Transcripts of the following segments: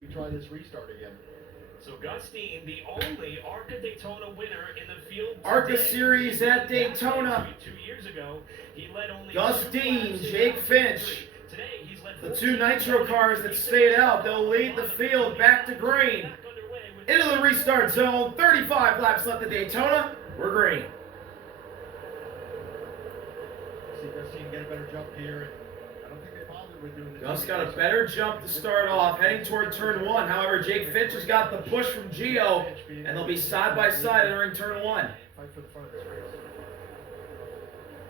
We try this restart again. So Gustine, the only ARCA Daytona winner in the field ARCA today. Series at Daytona. 2 years ago, he led only Gustine, Jake Finch. Today, he's led The two Nitro cars that stayed out, they'll lead the field back to green. Into the restart zone, 35 laps left at Daytona. We're green. See Gustine get a better jump here. I don't think they bothered with doing this. Gus got a better jump to start off, heading toward turn 1. However, Jake Finch has got the push from Gio, and they'll be side by side entering turn 1. Fight for the front of this race.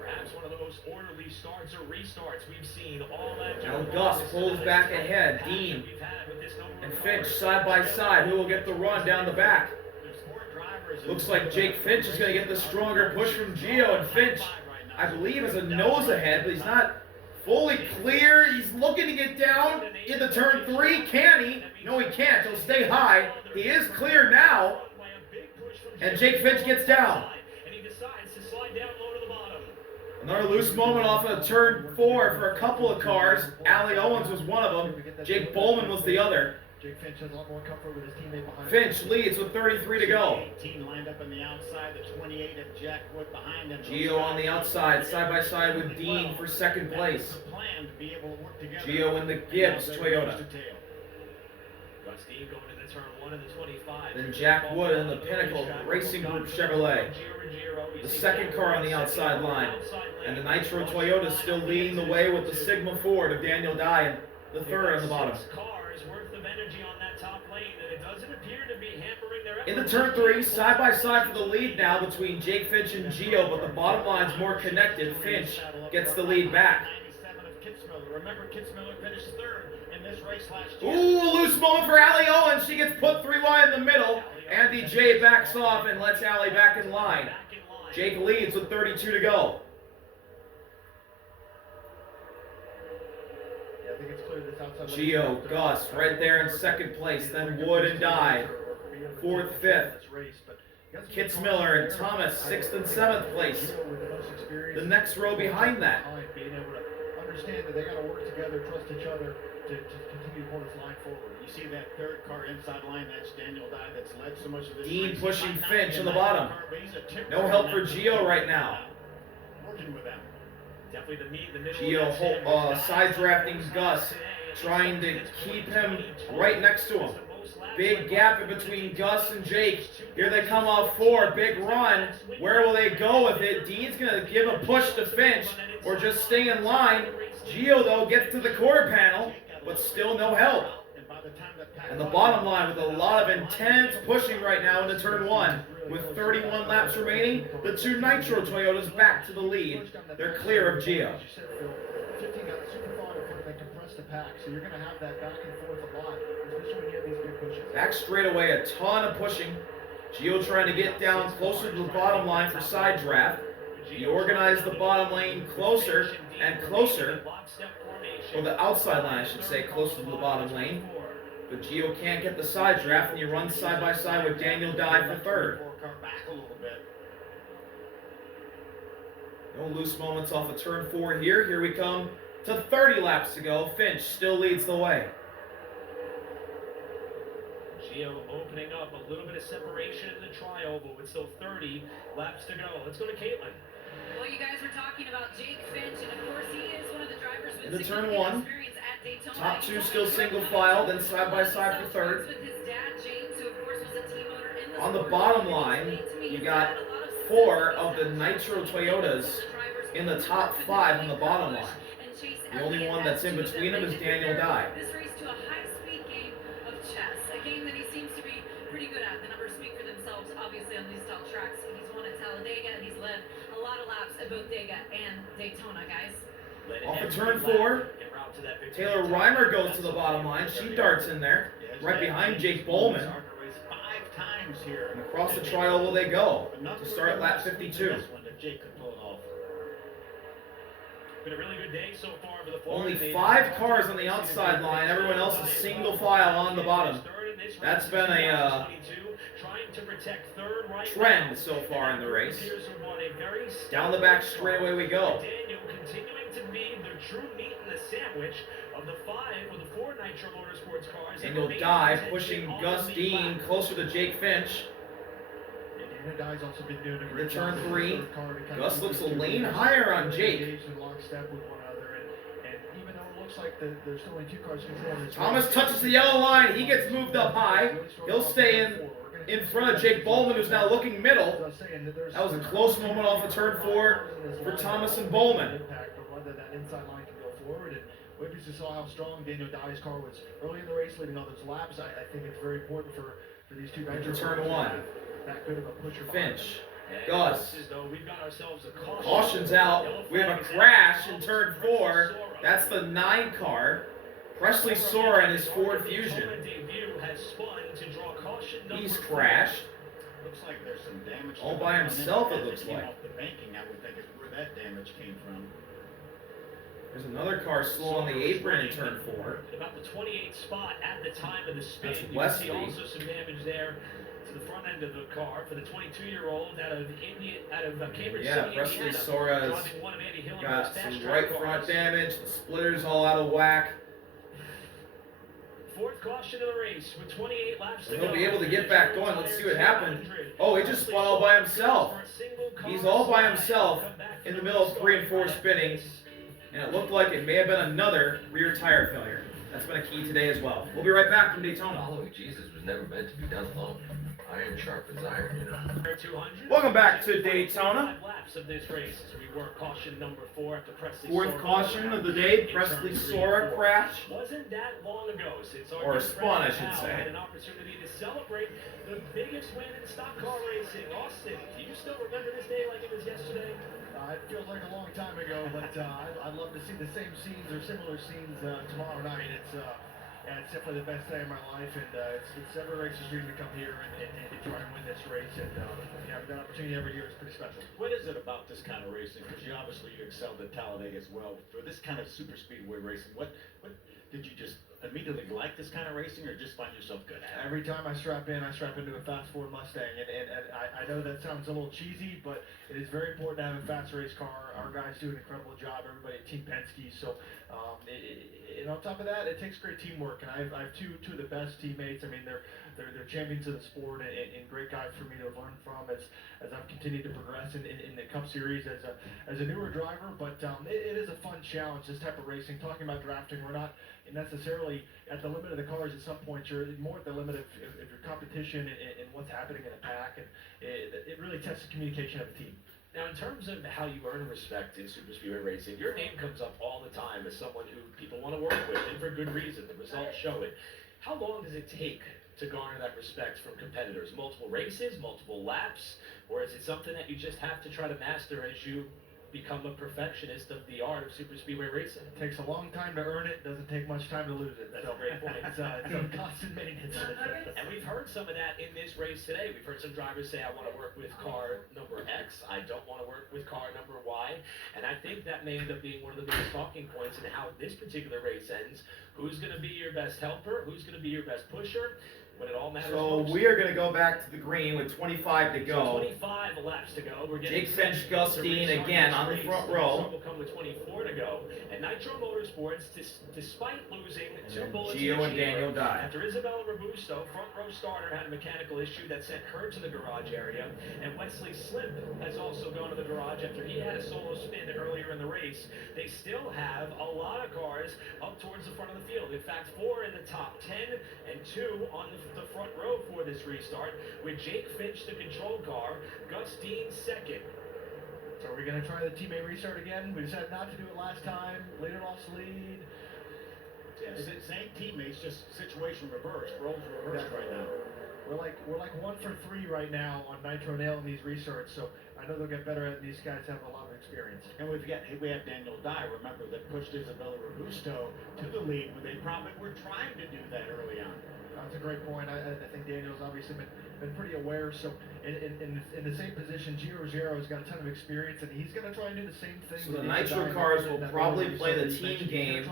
Perhaps one of the most orderly starts or restarts we've seen all that. Now Gus pulls back ahead. Dean and Finch side by side. Who will get the run down the back? Looks like Jake Finch is going to get the stronger push from Gio, and Finch, I believe, is a nose ahead, but he's not fully clear. He's looking to get down into turn 3. Can he? No, he can't. He'll stay high. He is clear now, and Jake Finch gets down. Another loose moment off of turn 4 for a couple of cars. Allie Owens was one of them. Jake Bowman was the other. Jake Finch has a lot more comfort with his teammate behind him. Finch leads with 33 to go. 18 lined up on the outside, the 28 of Jack Wood behind him. Gio on the outside, side by side with Dean for second place. Gio in the Gibbs Toyota. Then Jack Wood in the Pinnacle Racing Group Chevrolet. The second car on the outside line. And the Nitro Toyota still leading the way with the Sigma Ford of Daniel Dye and the third on the bottom. Into turn 3, side by side for the lead now between Jake Finch and Gio, but the bottom line's more connected. Finch gets the lead back. Ooh, a loose moment for Allie Owens. She gets put 3 wide in the middle. Andy J backs off and lets Allie back in line. Jake leads with 32 to go. Gio, Gus, right there in second place. Then Wood and Dye, 4th, 5th. Kitzmiller and Thomas, 6th and 7th place. The next row behind that. Being able to understand that they got to work together, trust each other to continue to pull this line forward. You see that third car inside line, that's Daniel Dye that's led so much of this. Dean pushing Finch on the bottom. No help for Gio right now. Working with them. Gio side drafting Gus, trying to keep him right next to him. Big gap in between Gus and Jake. Here they come off 4. Big run. Where will they go with it? Dean's going to give a push to Finch or just stay in line. Gio, though, gets to the quarter panel, but still no help. And the bottom line with a lot of intense pushing right now into turn 1. With 31 laps remaining, the two Nitro Toyotas back to the lead. They're clear of Gio. 15 got super far in front, they compressed the pack, so you're going to have that back and forth a lot, especially when you have these big pushes. Back straightaway, a ton of pushing. Gio trying to get down closer to the bottom line for side draft. He organized the bottom lane closer and closer, or the outside line, I should say, closer to the bottom lane. But Gio can't get the side draft, and he runs side by side with Daniel Dye for third. No loose moments off of turn 4 here. Here we come to 30 laps to go. Finch still leads the way. Gio opening up a little bit of separation in the tri-oval with still 30 laps to go. Let's go to Caitlin. Well, you guys were talking about Jake Finch, and of course he is one of the drivers with into turn significant 1. experience at Daytona. Top 2 still single file, then side by side for third. With his dad, James, who of course was a team owner in the On the sport. bottom line, you got 4 of the Nitro Toyotas in the top 5 on the bottom line. The only one that's in between them is Daniel Dye. This race to a high-speed game of chess, a game that he seems to be pretty good at. The numbers speak for themselves, obviously, on these style tracks. He's won at Talladega, and he's led a lot of laps at both Dega and Daytona, guys. Off of turn 4, Taylor Reimer goes to the bottom line. She darts in there, right behind Jake Bowman. And across the tri-oval they go to start at lap 52. Been a really good day so far for the Only 5 cars on the outside line. Everyone else is single file on the bottom. That's been a trend so far in the race. Down the back straightaway we go. continuing to be the true meat in the sandwich of the 5 or the 4 Nitro Motorsports cars. And you'll die pushing Gus Dean closer to Jake Finch. And Dye's also been doing a Into great turn job. 3. Gus Gus looks a lane higher on Jake. In lockstep with one another, and even though it looks like there's only 2 cars controlling this Thomas race, touches the yellow line. He gets moved up high. He'll stay in front of Jake Bowman, who's now looking middle. That was a close moment off of turn 4 for Thomas and Bowman. Impact, but whether that inside line can go forward, and we obviously saw how strong Daniel Dye's car was early in the race, leading all those laps. I think it's very important for these two guys. Into turn 1. That good of a pusher. Finch. Gus. We've got ourselves a caution. Caution's out. We have a crash in turn 4. That's the 9 car. Presley Sora and his Ford Fusion. He's crashed. Looks like there's some damage. All by himself, it looks Came like. off the banking, I would think is where that damage came from. There's another car slow on the apron in turn 4. About the 28th spot at the time of the spin. That's You can Wesley. see also some damage there to the front end of the car for the 22-year-old out of Cambridge Yeah, City, Presley Indiana, Sora's driving one of Andy Hillenburg's got fast some track right cars. front damage. The splitter's all out of whack. 4th caution of the race with 28 laps to go. He'll be able to get back going. Let's see what happens. Oh, he just spun all by himself. He's all by himself in the middle of 3 and 4 spinning. And it looked like it may have been another rear tire failure. That's been a key today as well. We'll be right back from Daytona. Following Jesus was never meant to be done alone. Iron sharpens iron, you know. Welcome back to Daytona. 5 laps of this race as we work caution number 4 after Presley 4th Sora caution of the day. Presley Sora crash. Wasn't that long ago since our Or a good spun, I friend should Al say. had an opportunity to celebrate the biggest win in stock car racing. Austin, do you still remember this day like it was yesterday? It feels like a long time ago, but I'd love to see the same scenes or similar scenes tomorrow night. It's definitely the best day of my life, and it's every racer's dream to come here and try and win this race. And the opportunity every year is pretty special. What is it about this kind of racing? Because you excelled at Talladega as well. For this kind of super speedway racing, what did you just immediately like this kind of racing, or just find yourself good at it? Every time I strap into a fast Ford Mustang, and I know that sounds a little cheesy, but it is very important to have a fast race car. Our guys do an incredible job, everybody at Team Penske, so and on top of that, it takes great teamwork, and I have two of the best teammates. I mean, they're champions of the sport and great guys for me to learn from as I've continued to progress in the Cup Series as a newer driver, but it is a fun challenge, this type of racing. Talking about drafting, we're not necessarily at the limit of the cars. At some point, you're more at the limit of your competition and what's happening in a pack, and it really tests the communication of the team. Now, in terms of how you earn respect in super speedway racing, your name comes up all the time as someone who people want to work with, and for good reason. The results show it. How long does it take to garner that respect from competitors? Multiple races, multiple laps, or is it something that you just have to try to master as you become a perfectionist of the art of super speedway racing? It takes a long time to earn it. Doesn't take much time to lose it. That's a great point. It's a constant maintenance. And we've heard some of that in this race today. We've heard some drivers say, I want to work with car number X. I don't want to work with car number Y. And I think that may end up being one of the biggest talking points in how this particular race ends. Who's going to be your best helper? Who's going to be your best pusher? When it all matters So most. we are going to go back to the green with 25 to go. So 25 laps to go. We're getting Jake Finch, Gus Dean again on the front row. Will come with 24 to go. And Nitro Motorsports, despite losing And 2 then bullets Gio in the and Daniel chamber, Dye. after Isabella Robusto, front row starter, had a mechanical issue that sent her to the garage area. And Wesley Slip has also gone to the garage after he had a solo spin earlier in the race. They still have a lot of cars up towards the front of the field. In fact, 4 in the top 10 and 2 on the front row for this restart, with Jake Finch the control car, Gus Dean second. So we're going to try the teammate restart again. We decided not to do it last time. Later lost the lead. Yes, same teammates, just situation reversed. Roles reversed right now. We're like 1 for 3 right now on Nitro nailing these restarts, so I know they'll get better at it. These guys have a lot of experience. And we have Daniel Dye, remember, that pushed Isabella Robusto to the lead when they probably were trying to do that early on. That's a great point. I think Daniel's obviously been pretty aware. So in the same position, Gio has got a ton of experience, and he's going to try and do the same thing. So the Nitro cars will probably play the team game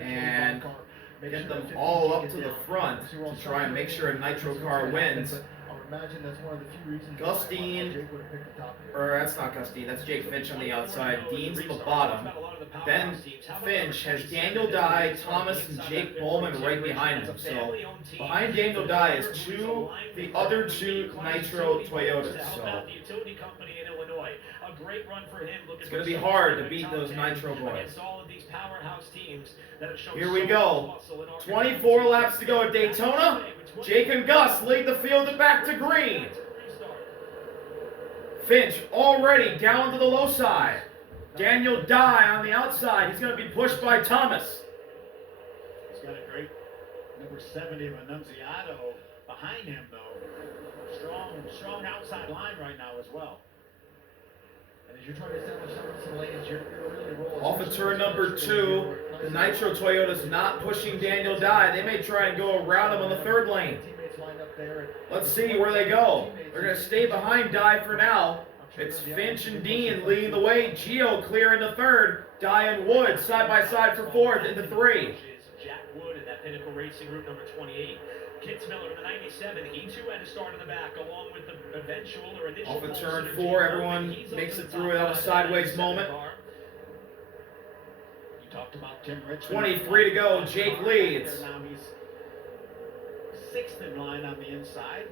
and get them all up to the front to try and make sure a Nitro car wins. imagine that's one of the few reasons Gus why Dean. Jake would have picked the top. Or that's not Gus Dean, that's Jake Finch on the outside. Dean's on the bottom. Then Finch has Daniel Dye, Thomas, and Jake Bowman right behind him. So behind Daniel Dye is the other two Nitro Toyotas. So it's going to be hard to beat those Nitro boys. Here we go. 24 laps to go at Daytona. Jake and Gus lead the field back to green. Finch already down to the low side. Daniel Dye on the outside. He's going to be pushed by Thomas. He's got a great number 70 of Annunziato behind him, though. Strong outside line right now as well. And as you're trying to establish some lanes, you're really rolling. Off of turn number 2, the Nitro Toyota's not pushing Daniel Dye. They may try and go around him on the third lane. Let's see where they go. They're going to stay behind Dye for now. It's Finch and Dean leading the way. Gio clear in the third. Dye and Wood side by side for fourth into 3. Jack Wood in that Pinnacle Racing Group number 28. Kitzmiller in the 97. He too had to start in the back along with the eventual or initial. Off of turn 4, everyone makes it through without a sideways moment. You talked about Tim Richmond. 23 to go. Jake leads. Now he's 6th in line on the inside.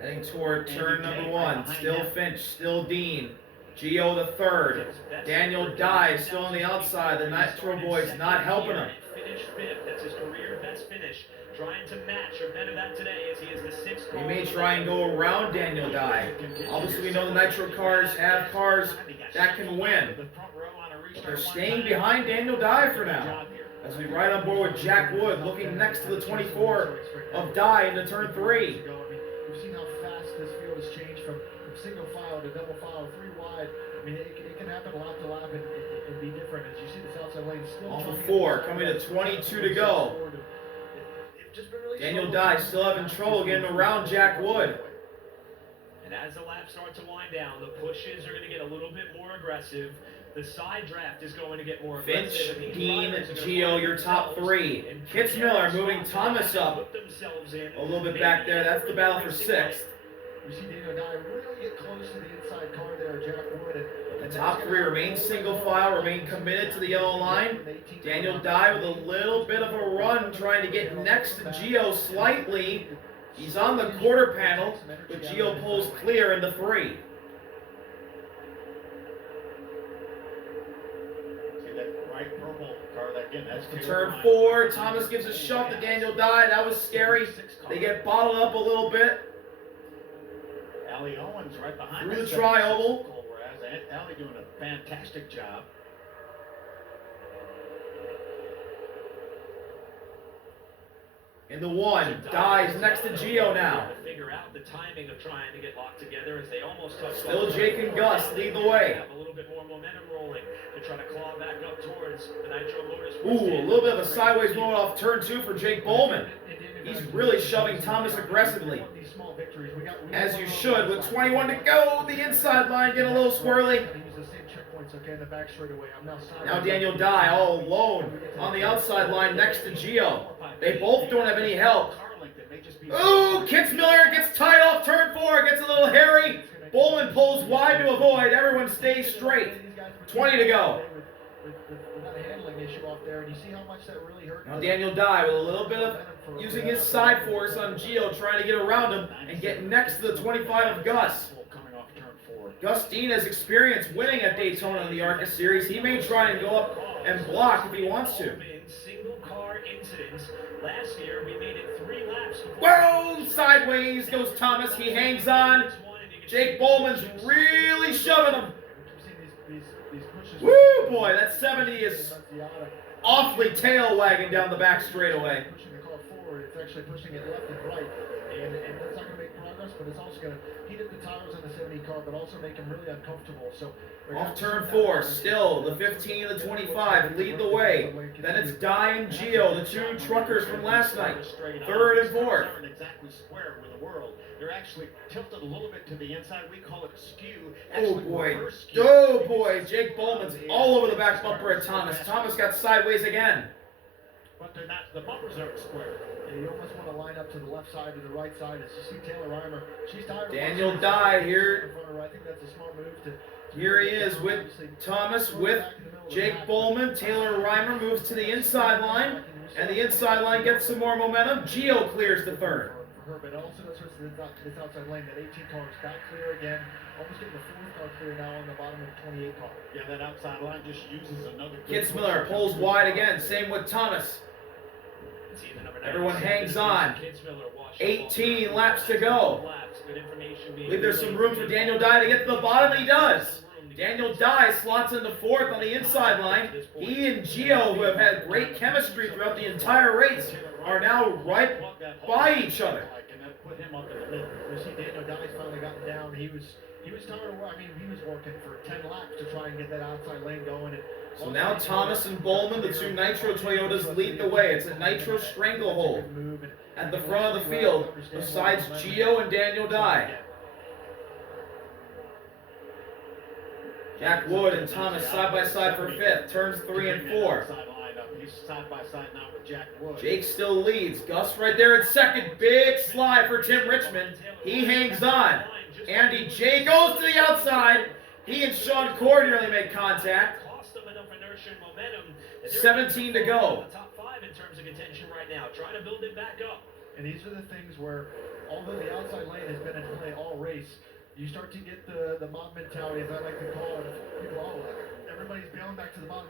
Heading toward turn number 1. Still Finch, still Dean. Gio the third. Daniel Dye still on the outside. The Nitro boys not helping him. Finished 5th. That's his career best finish. Trying to match or better that today as he is the 6th. He may try and go around Daniel Dye. Obviously, we know the Nitro cars have cars that can win. But they're staying behind Daniel Dye for now. As we ride on board with Jack Wood, looking next to the 24 of Dye into turn 3. We've seen how fast this field has changed from single file to double file, 3 wide. I mean, it can happen lap to lap and be different. As you see this outside lane still. Off of 4, coming to 22 to go. Daniel Dye still having trouble getting around Jack Wood. And as the laps start to wind down, the pushes are going to get a little bit more aggressive. The side draft is going to get more aggressive. Finch, Dean, Gio, your top 3. Kitzmiller moving Thomas up a little bit back there. That's the battle for 6th. We see Daniel Dye really get close to the inside car there, Jack Wood. The top 3 remain single file, remain committed to the yellow line. Daniel Dye with a little bit of a run, trying to get next to Gio slightly. He's on the quarter panel, but Gio pulls clear into 3. Turn 4, Thomas gives a shove to Daniel Dye. That was scary. They get bottled up a little bit. Allie Owens right behind through the tri-oval. Whereas Allie doing a fantastic job. In the 1, Dye's next to Gio now. Figure out the timing of trying to get locked together as they almost touch. Still Jake and Gus lead the way. Have a little bit more momentum rolling to try to claw back up towards the Nitro Motors. Ooh, a little bit of a sideways moment off turn 2 for Jake Bowman. He's really shoving Thomas aggressively. As you should, with 21 to go, the inside line getting a little squirrely. Now Daniel Dye all alone on the outside line next to Gio. They both don't have any help. Ooh, Kitzmiller gets tied off turn 4, gets a little hairy. Bowman pulls wide to avoid. Everyone stays straight. 20 to go. Now Daniel Dye with a little bit of using his side force on Gio, trying to get around him and get next to the 25 of Gus. Gus Dean has experience winning at Daytona in the ARCA Series. He may try and go up and block if he wants to. Single car incidents. Last year we made it 3 laps. Whoa! Sideways goes Thomas. He hangs on. Jake Bowman's really shoving him. Woo, boy, that 70 is awfully tail wagging down the back straightaway. Pushing the car forward, it's actually pushing it left and right, and that's not going to make progress, but it's also going to heat up the tires on the 70 car, but also make him really uncomfortable. So off turn 4, still the 15 and the 25 lead the way. Then it's Dye and Gio, the 2 truckers from last night, 3rd and 4th. Exactly square with the world. They're actually tilted a little bit to the inside. We call it a skew. Oh boy. Oh boy. Jake Bowman's all over the back bumper of Thomas. Thomas got sideways again. but they're not, the bumpers aren't square. And you almost want to line up to the left side or the right side. As you see Taylor Reimer, she's tired of Daniel watching Dye in here. front of her. I think that's a smart move to Here he is with Thomas, with Jake Bowman. Taylor Reimer moves to the inside line, and the inside line gets some more momentum. Gio clears the third. For her, but also that's what's this outside lane. That 18 car is back clear again. Almost getting the 4th car clear now on the bottom of the 28 car. Yeah, that outside line just uses another. good Kitzmiller pulls wide again. Same with Thomas. Everyone hangs on. 18 laps to go. I believe there's some room for Daniel Dye to get to the bottom. He does. Daniel Dye slots into 4th on the inside line. He and Gio, who have had great chemistry throughout the entire race, are now right by each other. Put him up in the middle. You see Daniel Dye's finally gotten down. He was tired of work. I mean, he was working for 10 laps to try and get that outside lane going. And So now Thomas and Bowman, the two Nitro Toyotas, lead the way. It's a Nitro stranglehold at the front of the field, besides Gio and Daniel Dye. Jack Wood and Thomas side by side for 5th, turns 3 and 4. He's side by side now with Jack Wood. Jake still leads. Gus right there in 2nd. Big slide for Tim Richmond. He hangs on. Andy J goes to the outside. He and Sean Cord nearly make contact. 17 to go. Top 5 in terms of contention right now. Trying to build it back up. And these are the things where, although the outside lane has been in play all race, you start to get the mob mentality, as I like to call it. People, everybody's bailing back to the bottom.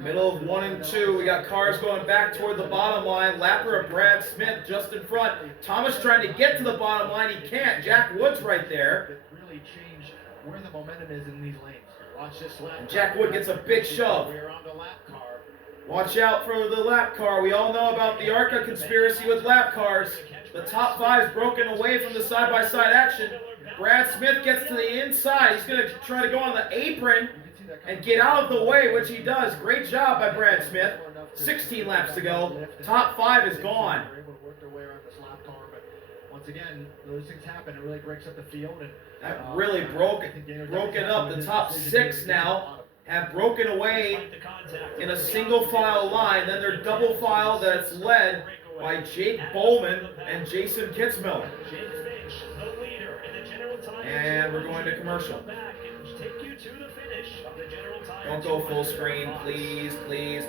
Middle of 1 and 2. We got cars going back toward the bottom line. Lapper of Brad Smith just in front. Thomas trying to get to the bottom line. He can't. Jack Wood's right there. That really change where the momentum is in these lanes. Watch this lap. And Jack Wood gets a big shove. We're on the lap car. Watch out for the lap car. We all know about the ARCA conspiracy with lap cars. The top 5's broken away from the side-by-side action. Brad Smith gets to the inside. He's going to try to go on the apron and get out of the way, which he does. Great job by Brad Smith. 16 laps to go. Top 5 is gone. They're able to work their way around this lap car, but once again, those things happen. It really breaks up the field. And That really broken up. The top 6 now have broken away in a single file line. Then they're double file that's led by Jake Bowman and Jason Kitzmiller. And we're going to commercial. Don't go full screen, please, please,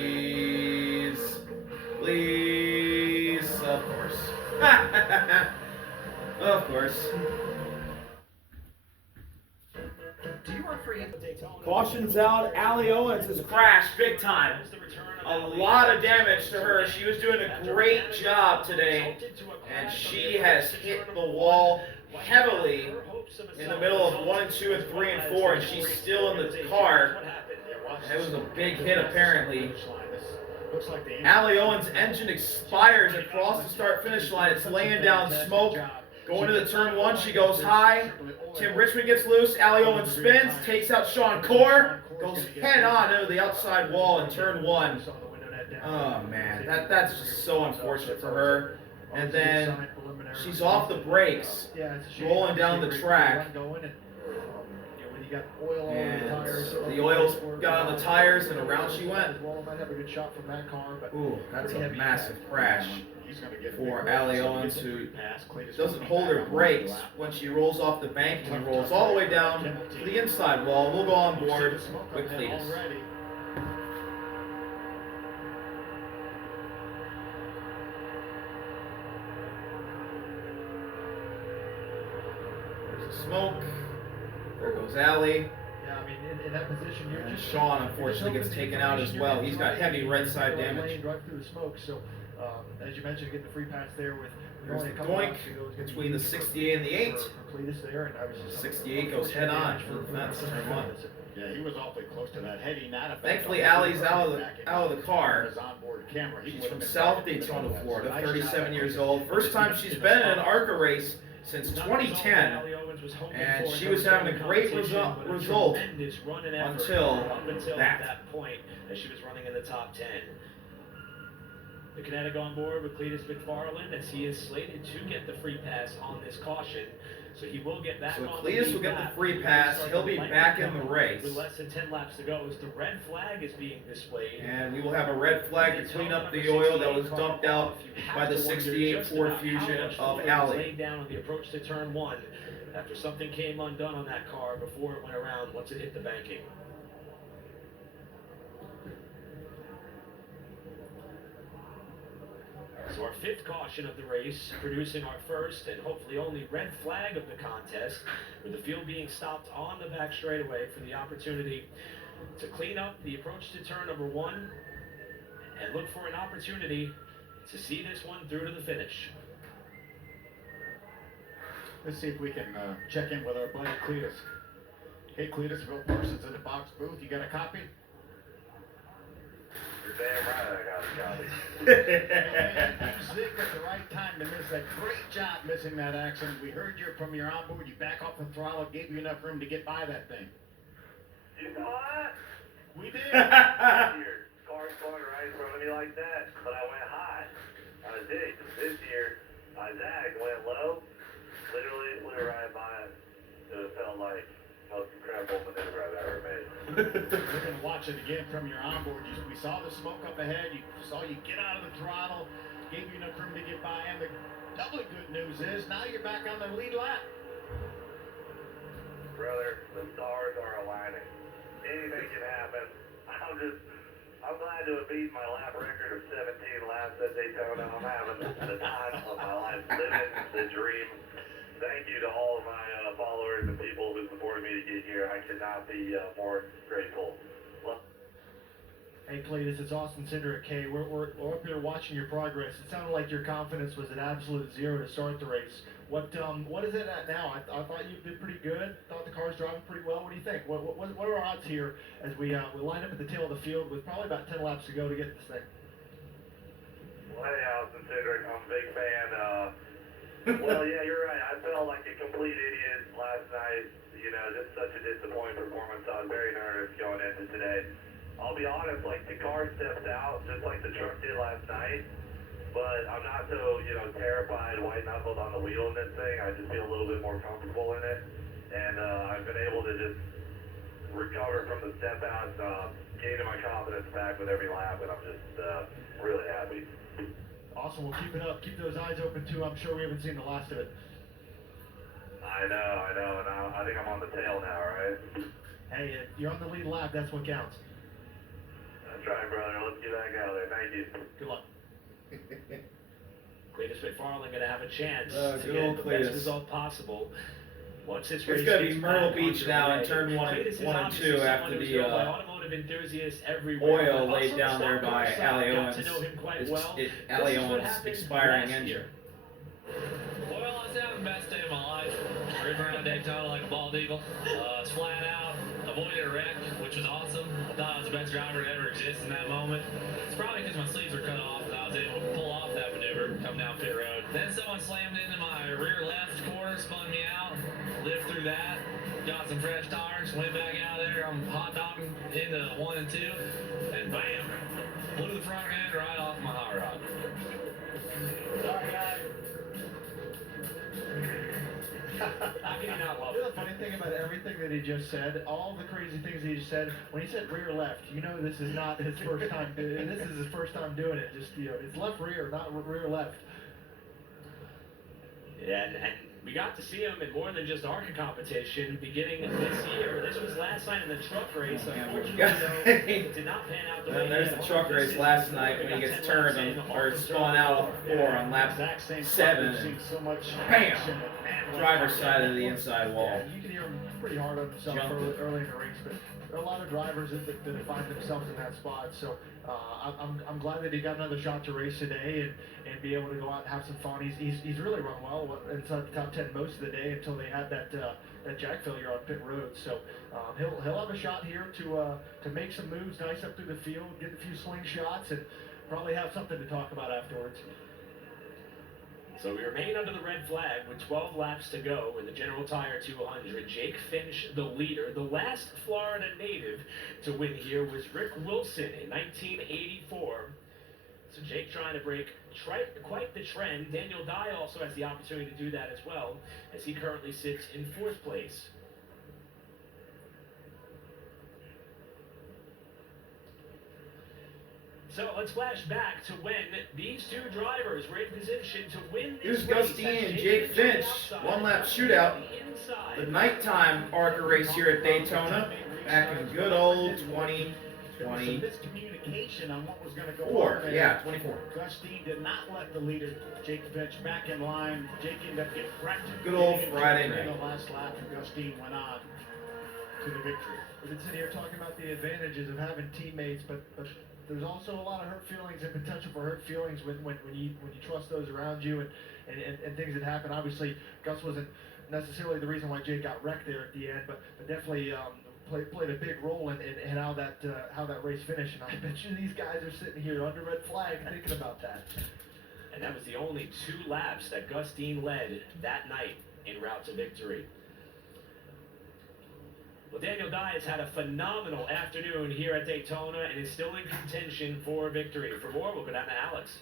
please. Please. Of course. Of course. Do you work for you? Caution's out. Allie Owens has crashed big time. A lot of damage to her. She was doing a great job today, and she has hit the wall heavily in the middle of 1 and 2 and 3 and 4, and she's still in the car. It was a big hit apparently. Allie Owens' engine expires across the start-finish line. It's laying down smoke. Going to the turn 1, she goes high. Tim Richmond gets loose. Allie Owens spins, takes out Sean Core, goes head on into the outside wall in turn 1. Oh man, that's just so unfortunate for her. And then she's off the brakes, rolling down the track. And the oil's got on the tires, and around she went. Ooh, that's a massive crash for Allie Owens, who doesn't hold her brakes when she rolls off the bank and rolls all the way down to the inside wall. We'll go on board with Cletus. There's the smoke. There goes Allie. Yeah, I mean, in that position, you're And just Sean unfortunately gets taken out as well. He's got heavy right side damage. Right through the smoke. So, as you mentioned, get the free pass there with There's only the a couple doink laps to go. It's gonna be between the easy for- 68 and the 8. for Cletus there, and obviously 68 goes head on for the fence, turn 1. Yeah, he was awfully close to that. Had he not have Thankfully, Allie's out of the car. his onboard camera, he She's would from have South been Daytona, better. Florida, Nice 37 job. years old. First time she's been in an ARCA race since 2010, and she was having a great result until up until that. that point as she was running in the top 10. McKinnon on board with Cletus McFarland as he is slated to get the free pass on this caution. So he will get back So on Cletus the will get the lap. free pass. He'll be back in the race. With less than 10 laps to go as the red flag is being displayed. And we will have a red flag to clean up the oil that was dumped out by the 68 Ford Fusion of Alley. Laid down on the approach to turn 1 after something came undone on that car before it went around once it hit the banking. So our 5th caution of the race, producing our first and hopefully only red flag of the contest, with the field being stopped on the back straightaway for the opportunity to clean up the approach to turn number 1 and look for an opportunity to see this one through to the finish. Let's see if we can check in with our buddy Cletus. Hey Cletus, Bill Parsons in the box booth. You got a copy? You're damn right I got a copy. You zigged at the right time to miss that. Great job missing that accident. We heard you from your onboard. You back off the throttle, gave you enough room to get by that thing. You saw that? We did. Your car's going right in front of me like that, but I went high. I did. This year, I zagged, went low, literally flew right by it. It felt like the most incredible maneuver I've ever made. We're going to watch it again from your onboard. We saw the smoke up ahead. You saw you get out of the throttle, gave you enough room to get by. And the doubly good news is now you're back on the lead lap. Brother, the stars are aligning. Anything can happen. I'm glad to have beaten my lap record of 17 laps at Daytona. I'm having the time of my life, living the dream. Thank you to all of my followers and people who supported me to get here. I could not be more grateful. Hey Cletus, it's Austin Cinder at K. We're up here watching your progress. It sounded like your confidence was at absolute 0 to start the race. What is it at now? I thought you did pretty good. Thought the car's driving pretty well. What do you think? What are our odds here as we line up at the tail of the field with probably about 10 laps to go to get this thing? Well, hey, Austin Cinder, I'm a big fan. Well, yeah, you're right. I felt like a complete idiot last night. You know, just such a disappointing performance. I was very nervous going into today. I'll be honest, like the car steps out just like the truck did last night, but I'm not so, terrified, white knuckled on the wheel in this thing. I just feel a little bit more comfortable in it, and I've been able to just recover from the step out, gaining my confidence back with every lap, and I'm just really happy. Awesome. We'll keep it up. Keep those eyes open too. I'm sure we haven't seen the last of it. I know, and I think I'm on the tail now, right? Hey, you're on the lead lap. That's what counts. That's right, brother. Let's get back out there. Thank you. Good luck. Cletus McFarland going to have a chance to good get old the Cletus. best result possible. Once this It's race gonna be gets Myrtle back Beach now in underway. turn one Cletus is and obviously two someone after who's the, known by automotive enthusiasts everywhere. oil But laid also down the there stock by car side Allie got Owens. to know him quite It's well. Allie This is what Owens happened expiring last engine. year. Well, I was having the best day of my life. Ripping around Daytona like a bald eagle. Was flat out. Avoided a wreck, which was awesome. I thought I was the best driver to ever exist in that moment. It's probably because my sleeves were cut off and I was able to pull off that maneuver, come down pit road. Then someone slammed into my rear left corner, spun me out, lived through that, got some fresh tires, went back out there. I'm hot dogging into 1 and 2, and bam, blew the front end right off my hot rod. Sorry, guys. How can you not love You know it? the funny thing about everything that he just said, all the crazy things he just said, when he said rear left, this is not his first time, this is his first time doing it. Just, it's left rear, not rear left. Yeah, and we got to see him in more than just ARCA competition beginning this year. This was last night in the truck race. Unfortunately, though, it did not pan out the way And there's the truck race last night when he gets turned or spun out of 4 on lap Exact same 7. We've seen so much Bam! action. Man, Driver's side of the inside wall. Yeah, you can hear him pretty hard on himself Jumped it. early in the race, but there are a lot of drivers that find themselves in that spot. So I'm glad that he got another shot to race today and be able to go out and have some fun. He's really run well inside the top 10 most of the day until they had that jack failure on pit road. So he'll have a shot here to make some moves, nice up through the field, get a few slingshots, and probably have something to talk about afterwards. So we remain under the red flag with 12 laps to go in the General Tire 200. Jake Finch, the leader. The last Florida native to win here was Rick Wilson in 1984. So Jake trying to break quite the trend. Daniel Dye also has the opportunity to do that as well, as he currently sits in 4th place. So let's flash back to when these two drivers were in position to win this Here's race. Gus Dean and Jake Finch, one-lap shootout. The nighttime ARCA race here at Daytona, back in good old 2020. There was some miscommunication on what was going to go Four, on. yeah, 24. Gus Dean did not let the leader, Jake Finch, back in line. Jake ended up getting wrecked. Good old Getting Friday into night. the last lap, and Gus Dean went on to the victory. We've been sitting here talking about the advantages of having teammates, but there's also a lot of hurt feelings and potential for hurt feelings when you trust those around you and things that happen. Obviously, Gus wasn't necessarily the reason why Jake got wrecked there at the end, but definitely played a big role in how that race finished. And I bet you these guys are sitting here under red flag thinking about that. And that was the only 2 laps that Gus Dean led that night en route to victory. Well, Daniel Dye has had a phenomenal afternoon here at Daytona and is still in contention for victory. For more, we'll go down to Alex.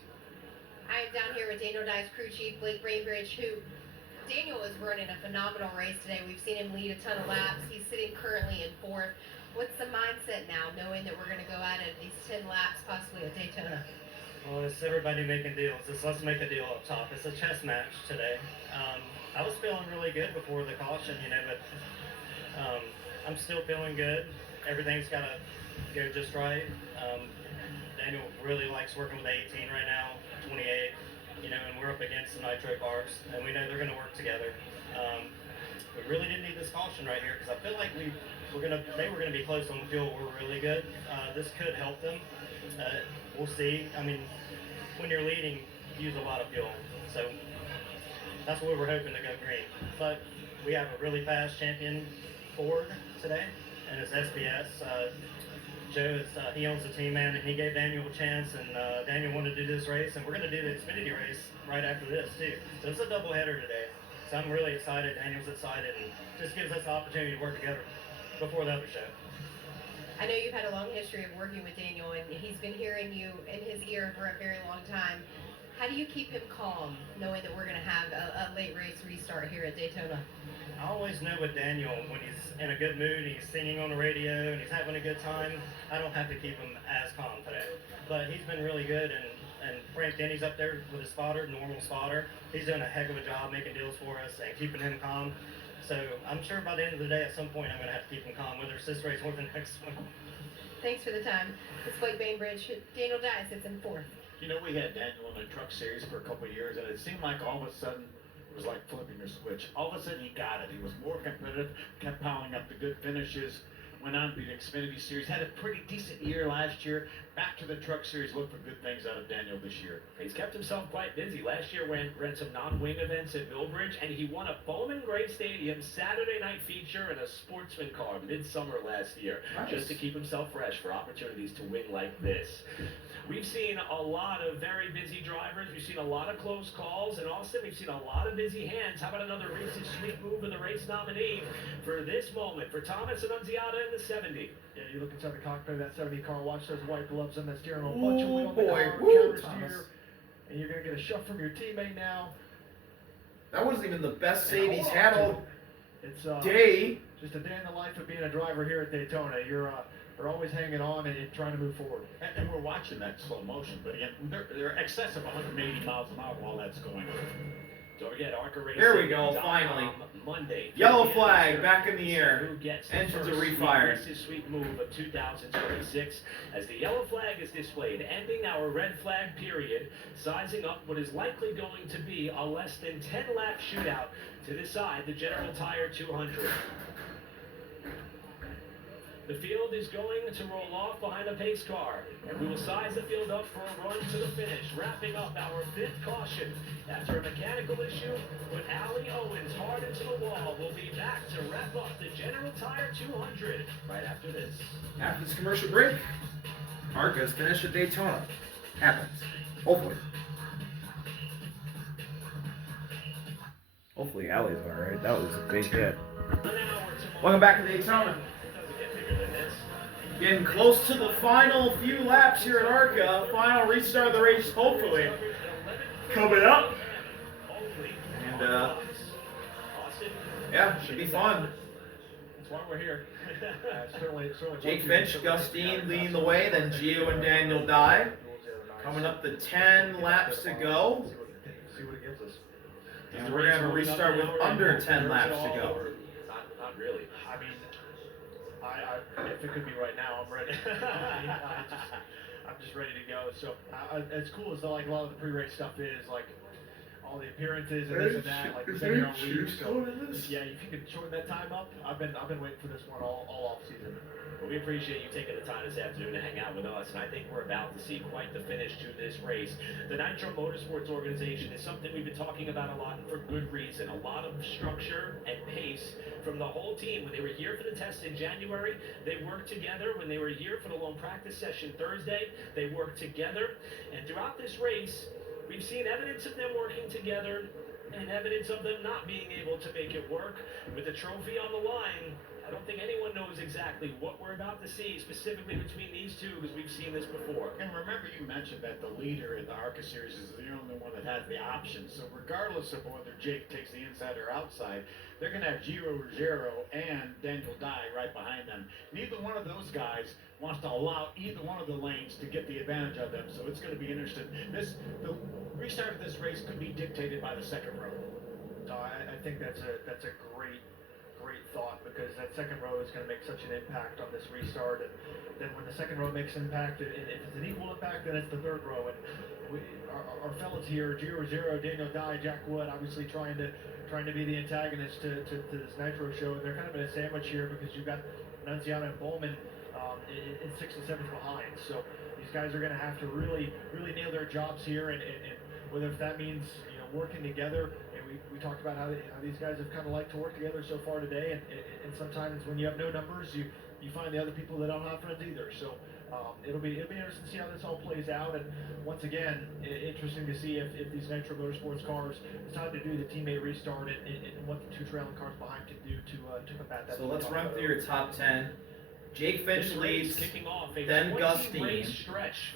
I am down here with Daniel Dye's crew chief, Blake Brainbridge, who Daniel is running a phenomenal race today. We've seen him lead a ton of laps. He's sitting currently in 4th. What's the mindset now, knowing that we're going to go at it these 10 laps, possibly at Daytona? Well, it's everybody making deals. It's let's make a deal up top. It's a chess match today. I was feeling really good before the caution, but I'm still feeling good. Everything's got to go just right. Daniel really likes working with the 18 right now, 28, and we're up against the Nitro cars, and we know they're going to work together. We really didn't need this caution right here because I feel like they were going to be close on the fuel. We're really good. This could help them. We'll see. I mean, when you're leading, you use a lot of fuel, so that's what we were hoping to go green. But we have a really fast champion Ford today, and it's SPS. Joe he owns the team, man, and he gave Daniel a chance, and Daniel wanted to do this race, and we're going to do the Xfinity race right after this too. So it's a doubleheader today. So I'm really excited. Daniel's excited, and just gives us the opportunity to work together before the other show. I know you've had a long history of working with Daniel, and he's been hearing you in his ear for a very long time. How do you keep him calm, knowing that we're going to have a late race restart here at Daytona? I always know with Daniel, when he's in a good mood, he's singing on the radio, and he's having a good time, I don't have to keep him as calm today. But he's been really good, and Frank Denny's up there with his spotter, normal spotter. He's doing a heck of a job making deals for us and keeping him calm. So I'm sure by the end of the day, at some point, I'm going to have to keep him calm, whether it's this race or the next one. Thanks for the time. It's Blake Bainbridge. Daniel Dye sits in 4th. We had Daniel in the truck series for a couple of years, and it seemed like all of a sudden it was like flipping a switch. All of a sudden he got it. He was more competitive, kept piling up the good finishes, went on to the Xfinity series, had a pretty decent year last year. Back to the truck series, look for good things out of Daniel this year. He's kept himself quite busy. Last year ran some non-wing events at Millbridge, and he won a Bowman Gray Stadium Saturday night feature in a sportsman car midsummer last year, Nice. just to keep himself fresh for opportunities to win like this. We've seen a lot of very busy drivers. We've seen a lot of close calls. And Austin, we've seen a lot of busy hands. How about another racing sweet move of the race nominee for this moment for Thomas Annunziata in the 70? Yeah, you look inside the cockpit of that 70 car, watch those white gloves on that steering wheel, bunch of wheel on the boy. arm, Woo, counter Thomas. steer, and you're going to get a shove from your teammate now. That wasn't even the best save he's had all It's day. just a day in the life of being a driver here at Daytona. You're always hanging on and trying to move forward. And we're watching that slow motion, but again, they're excess of 180 miles an hour while that's going on. Don't forget, ARCA Racing. There we go, finally. Monday. Yellow flag back in the So air. who gets the Engines are first refired. Racing sweet move of 2026 as the yellow flag is displayed, ending our red flag period, sizing up what is likely going to be a less than 10-lap shootout to decide the General Tire 200. The field is going to roll off behind a pace car, and we will size the field up for a run to the finish, wrapping up our 5th caution. After a mechanical issue, with Allie Owens hard into the wall, we'll be back to wrap up the General Tire 200 right after this. After this commercial break, ARCA's finished at Daytona. Happens. Hopefully. Hopefully Allie's alright. That was a big hit. An hour tomorrow. Welcome back to Daytona. It doesn't get bigger than this. Getting close to the final few laps here at ARCA. Final restart of the race, hopefully, coming up. And yeah, should be fun. That's why we're here. Certainly Jake Finch, Gus Dean leading the way, then Gio and Daniel Dye. Coming up to 10 laps to go. See what it gives us. And we're going to have a restart with under 10 laps to go. Not really. I mean, if it could be right now, I'm ready. I'm just ready to go. So as cool as like a lot of the pre-race stuff is, like all the appearances and this and that, like we've been here all week. So yeah, if you could shorten that time up, I've been waiting for this one all off season. Well, we appreciate you taking the time this afternoon to hang out with us, and I think we're about to see quite the finish to this race. The Nitro Motorsports organization is something we've been talking about a lot, and for good reason. A lot of structure and pace from the whole team. When they were here for the test in January, they worked together. When they were here for the lone practice session Thursday, they worked together. And throughout this race, we've seen evidence of them working together and evidence of them not being able to make it work. With the trophy on the line, I don't think anyone knows exactly what we're about to see specifically between these two, because we've seen this before. And remember, you mentioned that the leader in the ARCA series is the only one that has the option. So regardless of whether Jake takes the inside or outside, they're going to have Giro Ruggiero and Daniel Dye right behind them. Neither one of those guys wants to allow either one of the lanes to get the advantage of them. So it's going to be interesting. The restart of this race could be dictated by the second row. I think that's a great thought, because that second row is going to make such an impact on this restart, and then when the second row makes an impact, and if it's an equal impact, then it's the third row. And our fellas here, Giro Zero, Daniel Dye, Jack Wood, obviously trying to be the antagonist to this Nitro show, and they're kind of in a sandwich here because you've got Nunziata and Bowman in 6th and 7th behind. So these guys are going to have to really nail their jobs here, and whether if that means working together. We talked about how these guys have kind of liked to work together so far today, and sometimes when you have no numbers, you find the other people that don't have friends either. So it'll be interesting to see how this all plays out. And once again, interesting to see if these Nitro Motorsports cars decide to do the teammate restart and what the two trailing cars behind can do to combat that. So let's run through your top 10. Jake Finch leads, then Gus Dean,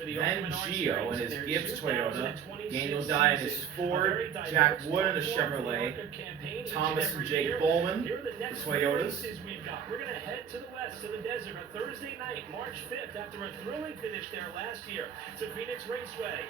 then Gio in his Gibbs Toyota, Daniel Dye in his Ford, Jack Wood in a Chevrolet, Thomas and Jake Bowman, the Toyotas. We're going to head to the west, to the desert, on Thursday night, March 5th, after a thrilling finish there last year. It's a Phoenix Raceway.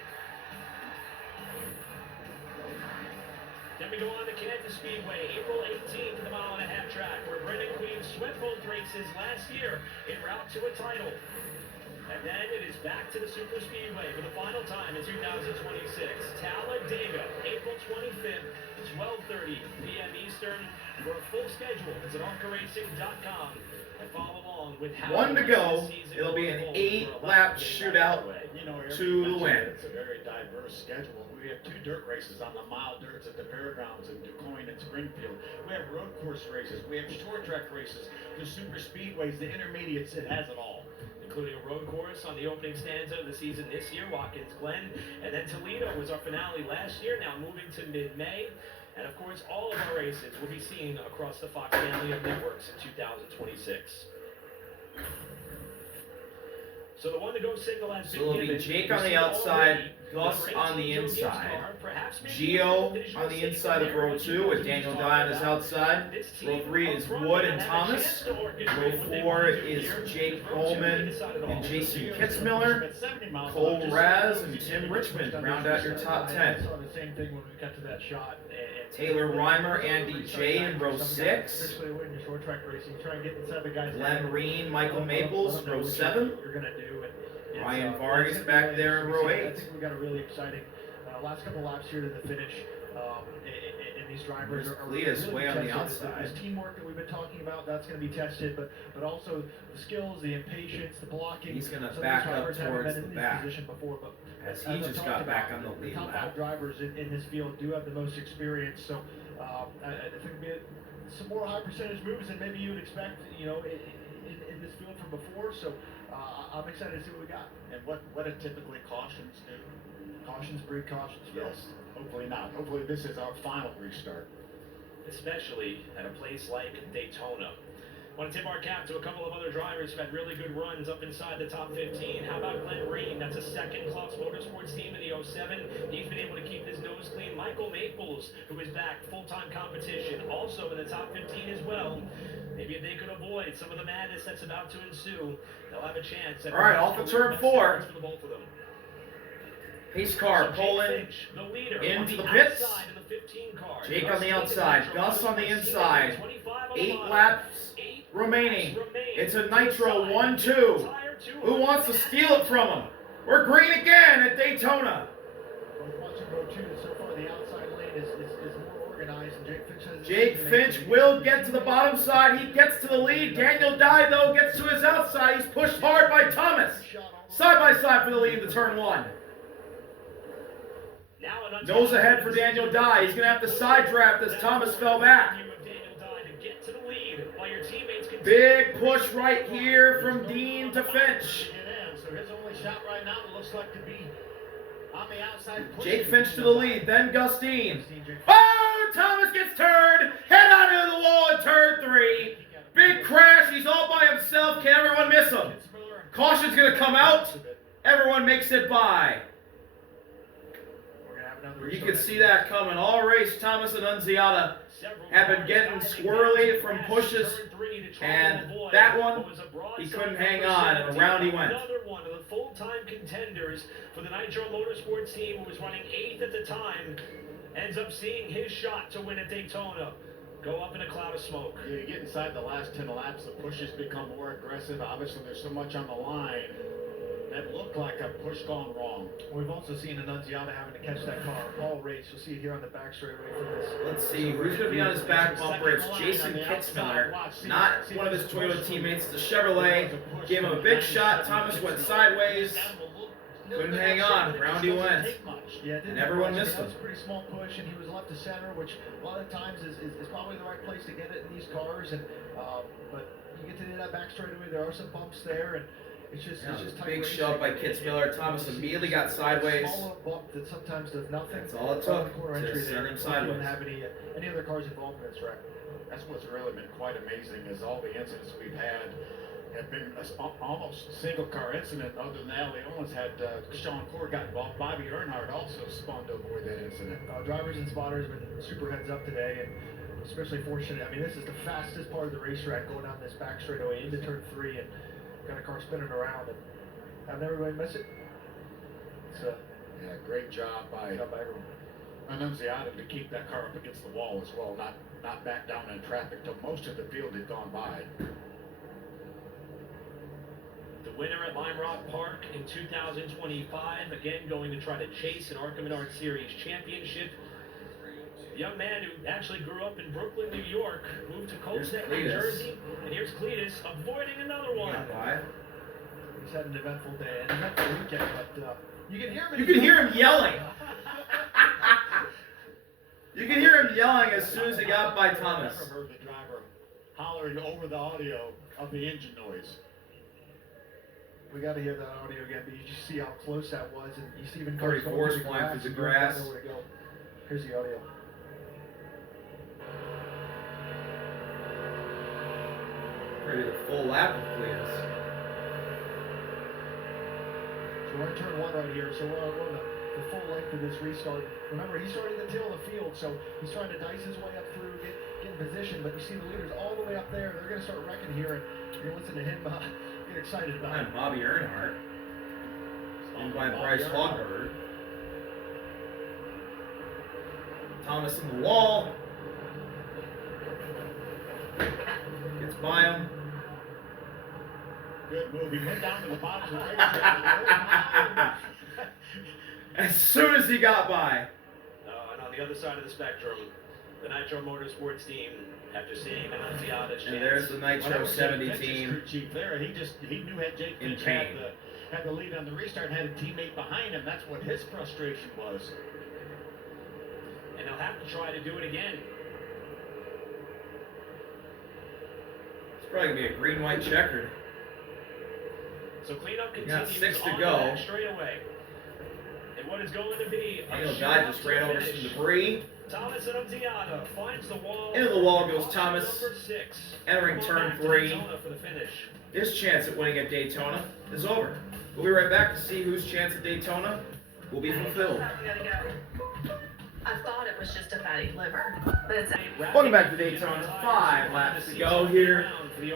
Then we go on to Kansas Speedway, April 18th to the mile-and-a-half track, where Brendan Queen swept both races last year en route to a title. And then it is back to the Super Speedway for the final time in 2026. Talladega, April 25th, 12:30 p.m. Eastern. For a full schedule, visit ARCARacing.com and follow along with how one to go. It'll be an 8-lap shootout to the win. It's a very diverse schedule. We have 2 dirt races on the mile dirts at the fairgrounds in DuQuoin and Springfield. We have road course races. We have short track races. The super speedways, the intermediates. It has it all. Including a road course on the opening stanza of the season this year, Watkins Glen. And then Toledo was our finale last year, now moving to mid-May. And of course, all of our races will be seen across the Fox family of networks in 2026. So the one to go signal has been So it'll be Jake on the outside, Gus on the inside, Gio on the inside of row 2 with Daniel Dye on his outside. Row 3 is Wood and Thomas. Row 4 is Jake Bowman and Jason Kitzmiller. Cole Raz and Tim Richmond round out your top 10. I saw the same thing when we got to that shot. Taylor Reimer, Andy J in row 6. Especially when you're short track racing, try and get inside the guys. Glenn Reen, Michael Maples, row 7. You're gonna do. Ryan Vargas back there in row 8. I think we got a really exciting last couple laps here to the finish. And these drivers are really way on the tested. outside. This teamwork that we've been talking about, that's going to be tested, but also the skills, the impatience, the blocking. He's going to back up towards the back. Before, but as he just got back on the lead top lap. 5 drivers in this field do have the most experience, so I think it'll be some more high percentage moves than maybe you would expect, in this field from before. So I'm excited to see what we got. And what do typically cautions do? Cautions breed cautions. Yes. Hopefully not. Hopefully this is our final restart. Especially at a place like Daytona. Want to tip our cap to a couple of other drivers who've had really good runs up inside the top 15. How about Glenn Green? That's a second-class motorsports team in the 07. He's been able to keep his nose clean. Michael Maples, who is back full-time competition, also in the top 15 as well. Maybe if they could avoid some of the madness that's about to ensue, they'll have a chance. All right, off the turn 4. For the both of them. Pace car pulling into the pits. Jake on the outside, Gus on the inside. 8 laps remaining. It's a Nitro 1-2. Who wants to steal it from him? We're green again at Daytona. Jake Finch will get to the bottom side. He gets to the lead. Daniel Dye, though, gets to his outside. He's pushed hard by Thomas. Side by side for the lead in the turn 1. Nose ahead for Daniel Dye. He's going to have to side draft as Thomas fell back. Big push right here from Dean to Finch. So his only shot right now looks like to be on the outside. Jake Finch to the lead, then Gus Dean. Oh, Thomas gets turned. Head on into the wall in turn 3. Big crash. He's all by himself. Can everyone miss him? Caution's going to come out. Everyone makes it by. You can see that coming. All race, Thomas and Nunziata have been getting squirrely from pushes, and that one, he couldn't hang on, and around he went. Another one of the full-time contenders for the Nitro Motorsports team, who was running 8th at the time, ends up seeing his shot to win at Daytona go up in a cloud of smoke. Yeah, you get inside the last 10 laps, the pushes become more aggressive. Obviously, there's so much on the line. That looked like a push gone wrong. We've also seen Annunziata having to catch that car all race. You'll see it here on the back straightaway from this. Let's see, who's going to be on his back bumper? It's Jason Kitzmiller, not one of his Toyota teammates. The Chevrolet gave him a big shot. Thomas went sideways. Couldn't hang on. Round he went. And everyone missed him. That was a pretty small push, and he was left to center, which a lot of times is probably the right place to get it in these cars. And but you get to that back straightaway, there are some bumps there, and it's just tight big racing. shove by Kitzmiller. Thomas immediately got sideways. Small bump that sometimes does nothing. That's all it took corner to entry send there. him sideways. Didn't have any other cars involved in this wreck. That's what's really been quite amazing is all the incidents we've had have been almost single car incident. Other than that, we almost had Sean Core got involved. Bobby Earnhardt also spun to avoid that incident. Drivers and spotters have been super heads up today, and especially fortunate. I mean, this is the fastest part of the racetrack going down this back straightaway into turn 3, and got a car spinning around, and having everybody miss it. So yeah, great job by everyone. Annunziata to keep that car up against the wall as well, not back down in traffic till most of the field had gone by. The winner at Lime Rock Park in 2025, again going to try to chase an ARCA Menard Series championship. A young man who actually grew up in Brooklyn, New York, moved to Colstead, New Jersey, and here's Cletus avoiding another one. He's had an eventful day, an eventful weekend, but you can hear him. You can hear him yelling. You can hear him yelling as soon as he got by Thomas. I never heard the driver hollering over the audio of the engine noise. We got to hear that audio again, but you just see how close that was, and you see even 34 is flying through the grass. Know where to go. Here's the audio. Ready to full lap of Cletus. So we're in turn 1 right here, so we're on the full length of this restart. Remember, he's starting at the tail of the field, so he's trying to dice his way up through, get in position, but you see the leaders all the way up there. They're going to start wrecking here, and you're going to listen to him get excited about it. Bobby Earnhardt. Owned by Bryce Hogberg. Thomas in the wall. Gets by him. Good move. He went down to the bottom of the racetrack. As soon as he got by. And on the other side of the spectrum, the Nitro Motorsports team, after seeing Annunziata's chance. And there's the Nitro 70 team. Chief there. He knew had Jake Finch had the lead on the restart and had a teammate behind him. That's what his frustration was. And they'll have to try to do it again. It's probably going to be a green-white checkered. So cleanup You got continues 6 to on go. the straight away. what is going to be a Daniel Dye just ran over some debris. Thomas Annunziata finds the wall. Into the wall goes Thomas, Number 6. entering turn 3. For the finish. His chance at winning at Daytona is over. We'll be right back to see whose chance at Daytona will be fulfilled. I thought it was just a fatty liver, but it's Welcome back to Daytona. 5 laps to go here in the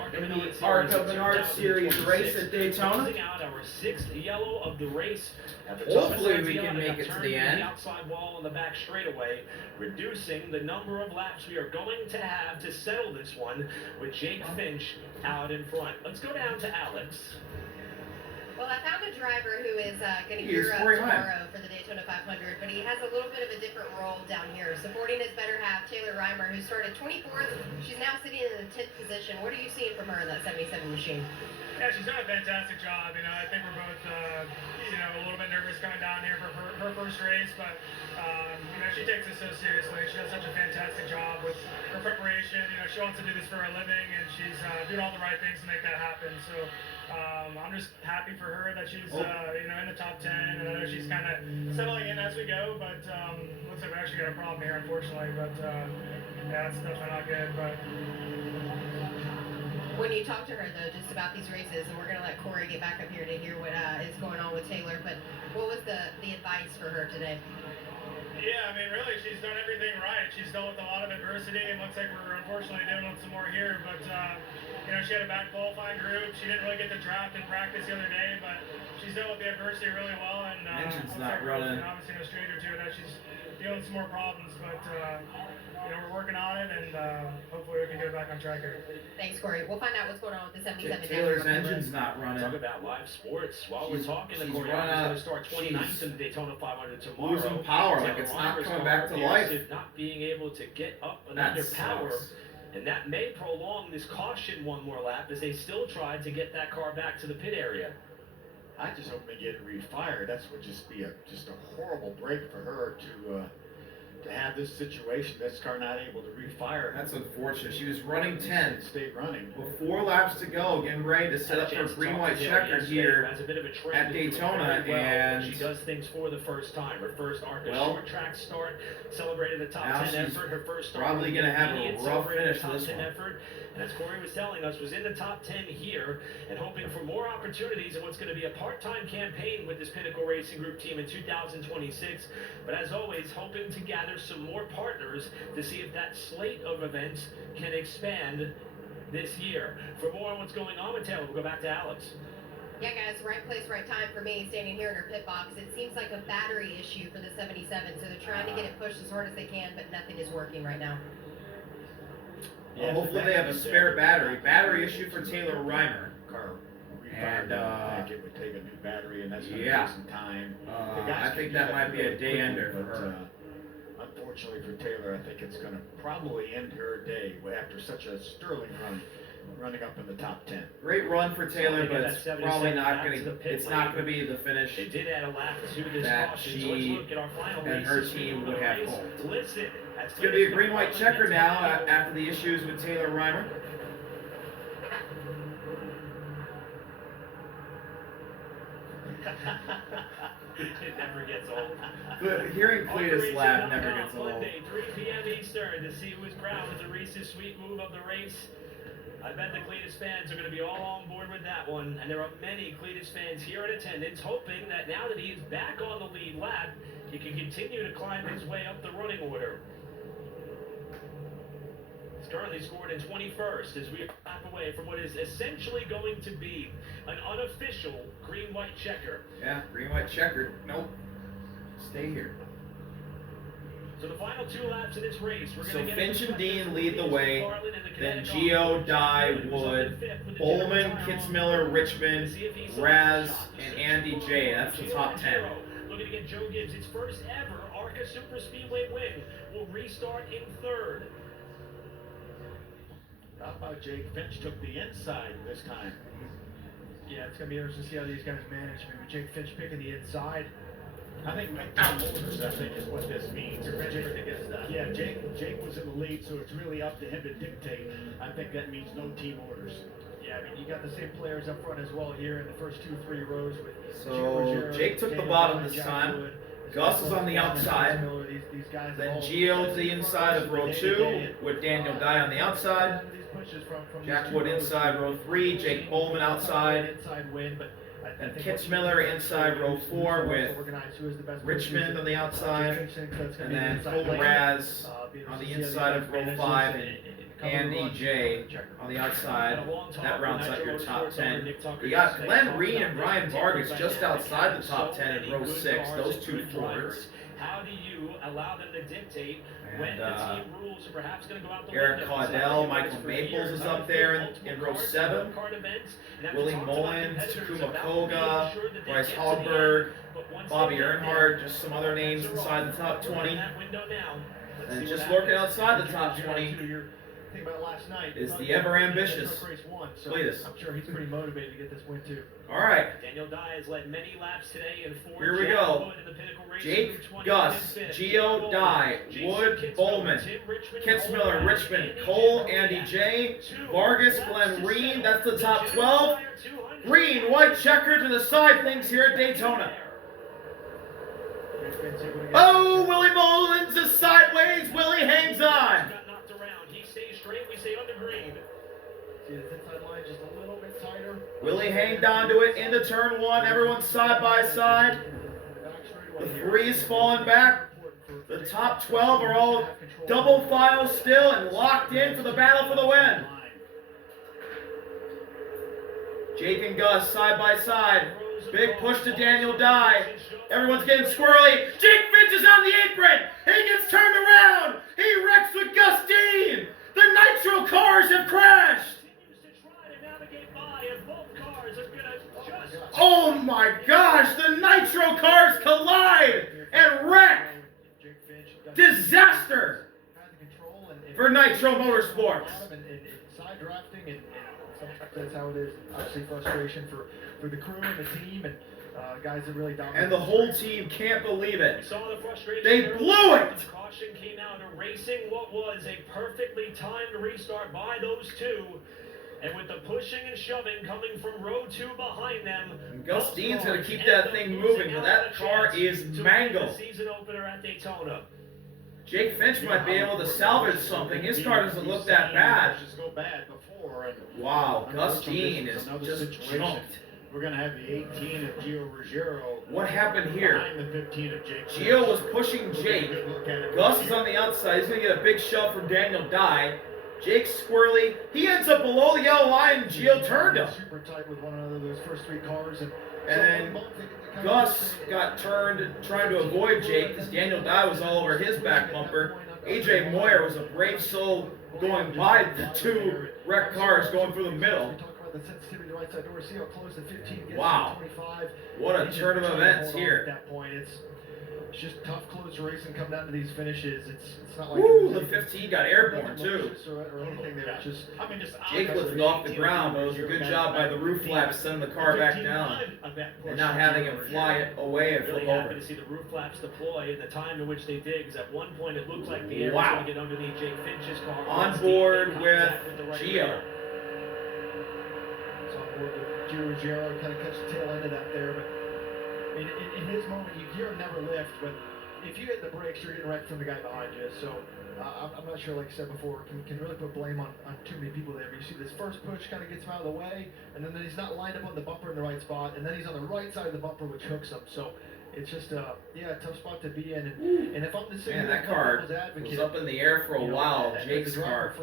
ARCA Menard Series race at Daytona. Our 6th yellow of the race. Hopefully we can make it to the end. Outside wall on the back straightaway, reducing the number of laps we are going to have to settle this one with Jake Finch out in front. Let's go down to Alex. Well, I found a driver who is going to He is gear up scoring high. tomorrow for the Daytona 500, but he has a little bit of a different role down here. Supporting his better half, Taylor Reimer, who started 24th. She's now sitting in the 10th position. What are you seeing from her in that 77 machine? Yeah, she's done a fantastic job. You know, I think we're both, a little bit nervous coming down here for her first race, but, she takes it so seriously. She does such a fantastic job with her preparation. You know, she wants to do this for a living, and she's doing all the right things to make that happen. So, I'm just happy for her that she's, in the top 10, and I know she's kind of settling in as we go, but looks like we actually got a problem here, unfortunately, but, yeah, it's definitely not good, but... When you talk to her, though, just about these races, and we're going to let Corey get back up here to hear what is going on with Taylor, but what was the advice for her today? Yeah, I mean, really, she's done everything right. She's dealt with a lot of adversity, and looks like we're unfortunately dealing with some more here, but, she had a bad qualifying group. She didn't really get the draft in practice the other day, but she's dealt with the adversity really well, and Engine's looks not like running. we're obviously no stranger to it, that she's dealing with some more problems, but, we're working on it, and hopefully we can get it back on track here. Thanks, Corey. We'll find out what's going on with the 77 Taylor's down here. engine's not running. Talk about live sports. While we're talking, the she's Corey run is going out. to start 29th in the Daytona 500 tomorrow. Losing power, like Taylor it's not Reimer's coming car back to appears life. Not being able to get up and That under power. sucks. And that may prolong this caution one more lap as they still try to get that car back to the pit area. I just hope they get it refired. That's would just be just a horrible break for her to have this situation. This car not able to refire. That's unfortunate. She was running 10. Stay running. With 4 laps to go, getting ready to set up her green-white checker here As a bit of a trend at into it Daytona, very well, and she does things for the first time. Her first ARCA well, short track start, celebrated the top now 10 she's effort. Her first start probably gonna have a immediate, rough celebrated finish the to top this 10 one. effort. And as Corey was telling us, was in the top 10 here and hoping for more opportunities in what's going to be a part-time campaign with this Pinnacle Racing Group team in 2026. But as always, hoping to gather some more partners to see if that slate of events can expand this year. For more on what's going on with Taylor, we'll go back to Alex. Yeah, guys, right place, right time for me, standing here in her pit box. It seems like a battery issue for the 77, so they're trying to get it pushed as hard as they can, but nothing is working right now. Well, hopefully they have a spare battery. Battery issue for Taylor Reimer. Car And, refired. I think it would take a new battery, and that's going to yeah. take some time. I think that might be a day ender for her. Unfortunately for Taylor, I think it's going to probably end her day after such a sterling run, running up in the top 10. Great run for Taylor, but it's probably not going to. It's not going to be the finish They did add a lap to this that caution, so let's she look at our final and her races. team would have Race. hoped. Listen, It's going to be a green-white checker now after the issues with Taylor Reimer. It never gets old. But hearing Cletus laugh never gets old. Monday, 3 p.m. Eastern, to see who is crowned as the Reese's Sweet Move of the race. I bet the Cletus fans are going to be all on board with that one, and there are many Cletus fans here in attendance hoping that now that he is back on the lead lap, he can continue to climb his way up the running order. He's currently scored in 21st as we are a lap away from what is essentially going to be an unofficial green-white checker. Yeah, green-white checker. Nope. Stay here. So the final 2 laps of this race, we're So going to get Finch and Dean lead the way, then Gio, Dye, Wood, Bowman, Kitzmiller, Richmond, Raz, and Andy J. That's the top 10. Looking to get Joe Gibbs its first ever ARCA Super Speedway win. Will restart in 3rd. How about Jake Finch took the inside this time? Yeah, it's going to be interesting to see how these guys manage. Maybe Jake Finch picking the inside. I think Tom Motors, I think, is what this means. Yeah, Jake was in the lead, so it's really up to him to dictate. I think that means no team orders. Yeah, I mean, you got the same players up front as well here in the first 2-3 rows with So Jake took the bottom this time. Gus is on the outside. These guys Then Gio to the inside of row 2 with Daniel Dye on the outside. Jack Wood inside row 3, Jake Bowman outside. And Kitzmiller inside row 4 with Richmond on the outside. And then Cole Raz on the inside of row 5 and Andy J on the outside. That rounds out your top 10. We got Glenn Reed and Ryan Vargas just outside the top 10 in row 6, those two forwards. How do you allow them to dictate when the team rules are perhaps going to go out the Eric Caudell, Michael Maples is up there in row 7. Willie Mullins, Takuma Koga, Bryce Hogberg, Bobby Earnhardt, just some other names inside the top 20. And just lurking outside the top 20 about last night is the ever ambitious Cletus. I'm sure he's pretty motivated to get this win too. All right. Daniel Dye has led many laps today in Ford. Here we go. Jake, Gus, Gio, Dye, Wood, Bowman, Kitzmiller, Richmond, Cole, Andy J, Vargas, Glenn Reed. That's the top 12. Green, white checker to the side things here at Daytona. Oh, Willie Mullins is sideways. Willie hangs on. We say under green. See, this inside line just a little bit tighter. Willie hanged on to it into turn 1. Everyone's side by side. The 3's falling back. The top 12 are all double file still and locked in for the battle for the win. Jake and Gus side by side. Big push to Daniel Dye. Everyone's getting squirrely. Jake Finch is on the apron. He gets turned around. He wrecks with Gus Dean. The Nitro cars have crashed! Oh my gosh, the Nitro cars collide and wreck! Disaster for Nitro Motorsports. Side drafting and that's how it is. Obviously frustration for the crew and the team and guys that really dominate. And the whole team can't believe it. They blew it! Caution came out erasing what was a perfectly timed restart by those two. And with the pushing and shoving coming from row 2 behind them. And Gus Dean's going to keep that thing moving, but that car is mangled. Season opener at Daytona. Jake Finch might be able to salvage something. His car doesn't look that bad. Wow, Gus Dean is just jumped. We're going to have the 18 of Gio Ruggiero. What happened here? The 15 of Jake. Gio was pushing Jake. Gus is on the outside. He's going to get a big shove from Daniel Dye. Jake's squirrely. He ends up below the yellow line, and Gio turned him. Super tight with one another, those first 3 cars. And then Gus got turned trying to avoid Jake because Daniel Dye was all over his back bumper. AJ Moyer was a brave soul going by the 2 wrecked cars going through the middle. The sensitivity to the right side door. See how close the 15 gets wow. to 25. What a turn of events here. At that point, it's just tough, close racing. Come down to these finishes. It's not like woo, the 15 got airborne too. Or anything there. Just Jake lifted off the ground, but it was a good job by the roof flaps sending the car back down and not having him fly it away and flip really happy over. to see the roof flaps deploy in the time in which they did. Because at one point it looked like the air was going to get underneath Jake Finch's car. On board with Gio. Gio Ruggiero kind of catch the tail end of that there, but in his moment, you hear him never lift, but if you hit the brakes, you're getting wrecked from the guy behind you. So I'm not sure, like I said before, can really put blame on too many people there. But you see this first push kind of gets him out of the way, and then he's not lined up on the bumper in the right spot, and then he's on the right side of the bumper, which hooks him. So it's just a tough spot to be in. And if I'm the same, that car was up in the air for a while, Jake's car,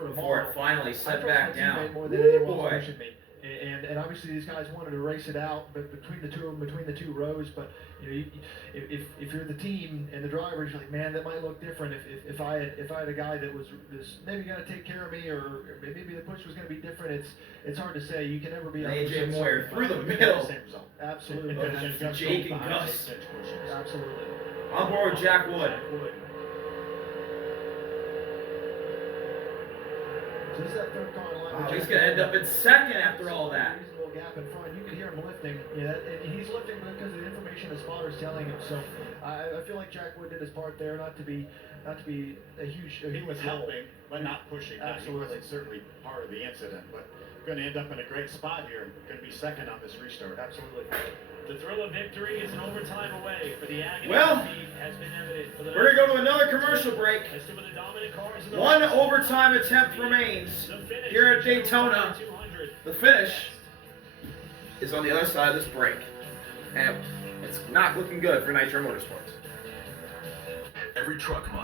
before it finally set back down. More than anyone was pushing me. And obviously these guys wanted to race it out, but between the two of them, between the 2 rows. But if you're the team and the drivers, you're like, man, that might look different if I had a guy that was maybe going to take care of me, or maybe the push was going to be different. It's hard to say. You can never be. AJ Moyer through the middle. Absolutely. Jake and Gus. Absolutely. On board with Jack Wood. So this is that 3rd car in line. Wow, he's going to end up in 2nd after all that. gap in front. You could hear him lifting. And he's lifting because of the information the spotter's telling him. So I feel like Jack Wood did his part there, not to be a huge. He was role. helping, but not pushing. Absolutely. He wasn't certainly part of the incident, but going to end up in a great spot here. Going to be second on this restart. Absolutely. The thrill of victory is an overtime away, for the agony Well, of defeat has been evident for the We're going to go to another commercial break. as two of the dominant cars in the One race. overtime attempt remains The finish here at is Chevrolet Daytona. 200. The finish is on the other side of this break. And it's not looking good for Nitro Motorsports. Every truck model